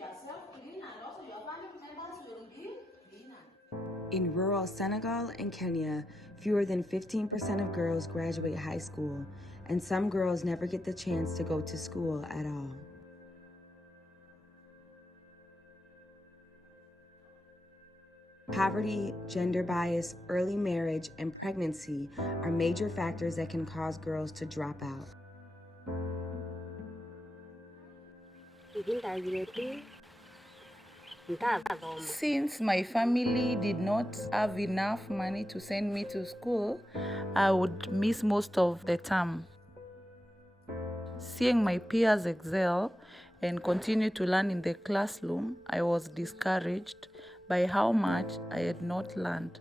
yourself clean and also your family members will be clean. In rural Senegal and Kenya, fewer than 15% of girls graduate high school, and some girls never get the chance to go to school at all. Poverty, gender bias, early marriage, and pregnancy are major factors that can cause girls to drop out. Since my family did not have enough money to send me to school, I would miss most of the term. Seeing my peers excel and continue to learn in the classroom, I was discouraged by how much I had not learned.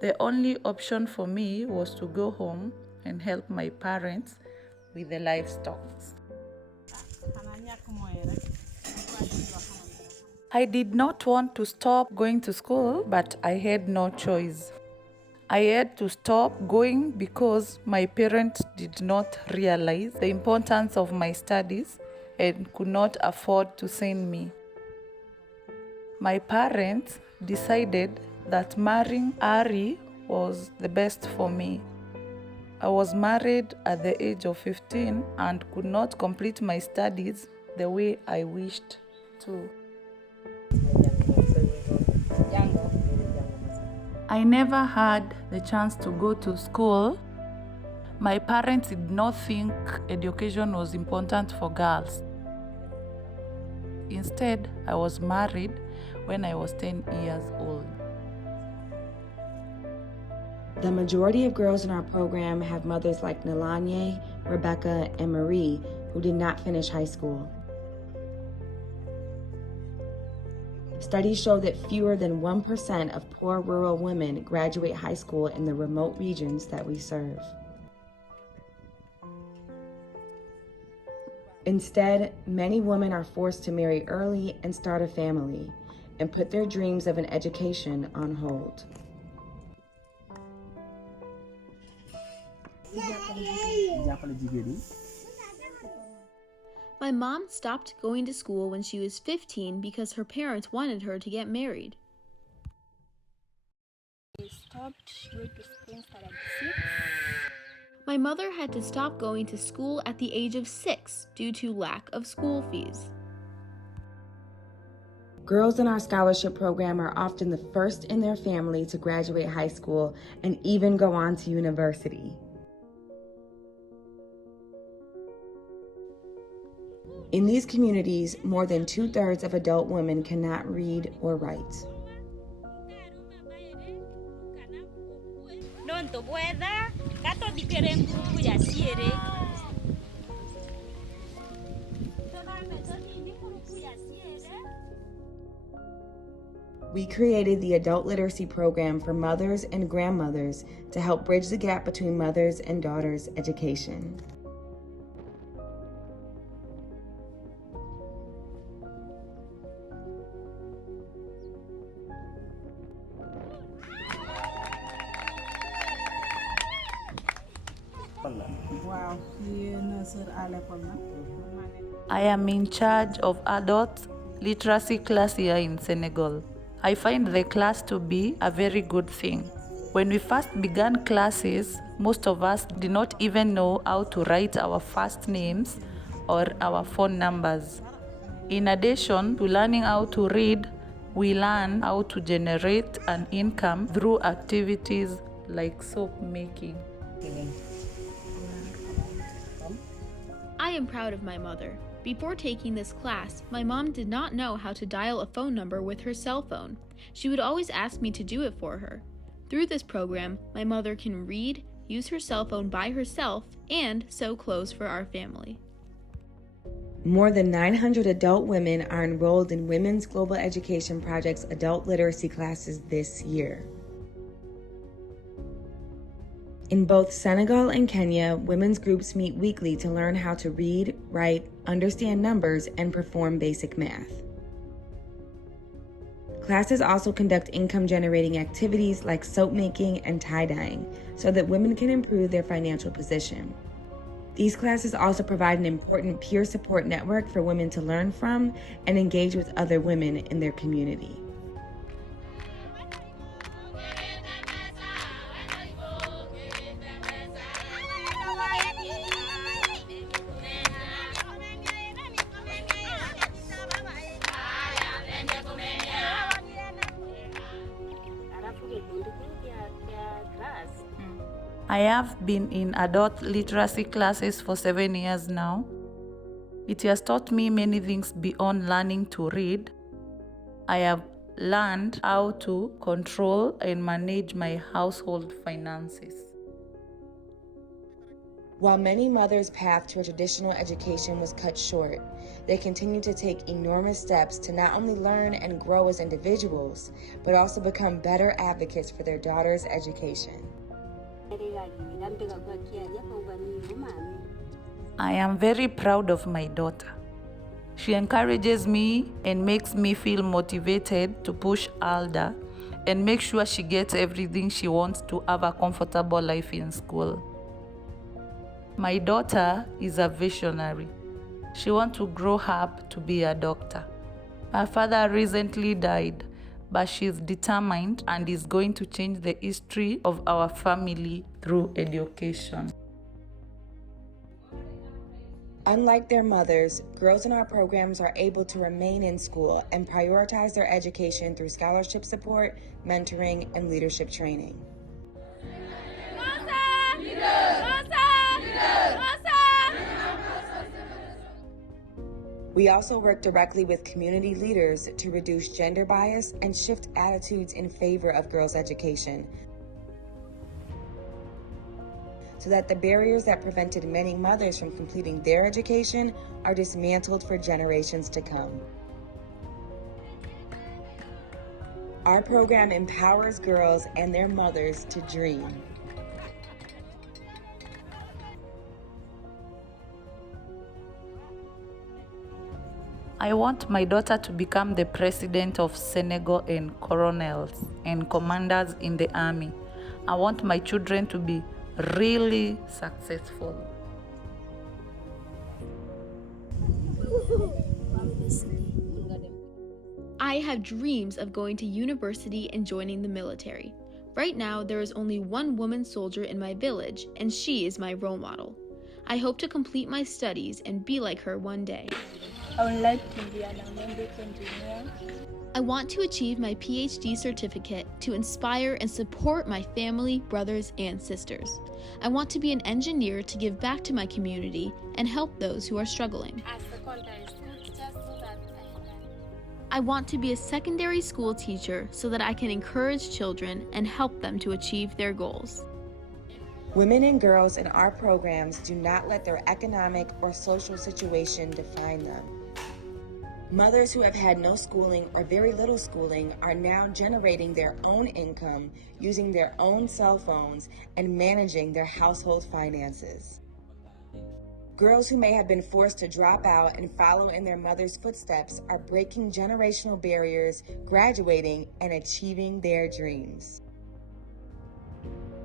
The only option for me was to go home and help my parents with the livestock. I did not want to stop going to school, but I had no choice. I had to stop going because my parents did not realize the importance of my studies and could not afford to send me. My parents decided that marrying Ari was the best for me. I was married at the age of 15 and could not complete my studies the way I wished to. I never had the chance to go to school. My parents did not think education was important for girls. Instead, I was married when I was 10 years old. The majority of girls in our program have mothers like Ndajee, Rebecca, and Marie who did not finish high school. Studies show that fewer than 1% of poor rural women graduate high school in the remote regions that we serve. Instead, many women are forced to marry early and start a family, and put their dreams of an education on hold. My mom stopped going to school when she was 15 because her parents wanted her to get married. My mother had to stop going to school at the age of 6 due to lack of school fees. Girls in our scholarship program are often the first in their family to graduate high school and even go on to university. In these communities, more than 2/3 of adult women cannot read or write. We created the Adult Literacy Program for mothers and grandmothers to help bridge the gap between mothers and daughters' education. I am in charge of adult literacy class here in Senegal. I find the class to be a very good thing. When we first began classes, most of us did not even know how to write our first names or our phone numbers. In addition to learning how to read, we learn how to generate an income through activities like soap making. I am proud of my mother. Before taking this class, my mom did not know how to dial a phone number with her cell phone. She would always ask me to do it for her. Through this program, my mother can read, use her cell phone by herself, and sew clothes for our family. More than 900 adult women are enrolled in Women's Global Education Project's adult literacy classes this year. In both Senegal and Kenya, women's groups meet weekly to learn how to read, write, understand numbers, and perform basic math. Classes also conduct income-generating activities like soap making and tie-dyeing so that women can improve their financial position. These classes also provide an important peer support network for women to learn from and engage with other women in their community. I have been in adult literacy classes for 7 years now. It has taught me many things beyond learning to read. I have learned how to control and manage my household finances. While many mothers' path to a traditional education was cut short, they continue to take enormous steps to not only learn and grow as individuals, but also become better advocates for their daughters' education. I am very proud of my daughter. She encourages me and makes me feel motivated to push harder and make sure she gets everything she wants to have a comfortable life in school. My daughter is a visionary. She wants to grow up to be a doctor. Her father recently died, but she's determined and is going to change the history of our family through education. Unlike their mothers, girls in our programs are able to remain in school and prioritize their education through scholarship support, mentoring, and leadership training. We also work directly with community leaders to reduce gender bias and shift attitudes in favor of girls' education, so that the barriers that prevented many mothers from completing their education are dismantled for generations to come. Our program empowers girls and their mothers to dream. I want my daughter to become the president of Senegal and colonels and commanders in the army. I want my children to be really successful. I have dreams of going to university and joining the military. Right now, there is only one woman soldier in my village, and she is my role model. I hope to complete my studies and be like her one day. I would like to be an Olympic engineer. I want to achieve my PhD certificate to inspire and support my family, brothers, and sisters. I want to be an engineer to give back to my community and help those who are struggling. I want to be a secondary school teacher so that I can encourage children and help them to achieve their goals. Women and girls in our programs do not let their economic or social situation define them. Mothers who have had no schooling or very little schooling are now generating their own income using their own cell phones and managing their household finances. Girls who may have been forced to drop out and follow in their mother's footsteps are breaking generational barriers, graduating, and achieving their dreams.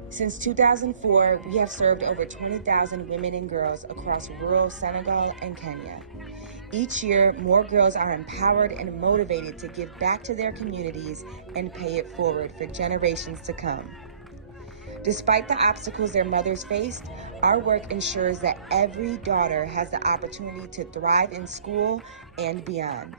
Since 2004, we have served over 20,000 women and girls across rural Senegal and Kenya. Each year, more girls are empowered and motivated to give back to their communities and pay it forward for generations to come. Despite the obstacles their mothers faced, our work ensures that every daughter has the opportunity to thrive in school and beyond.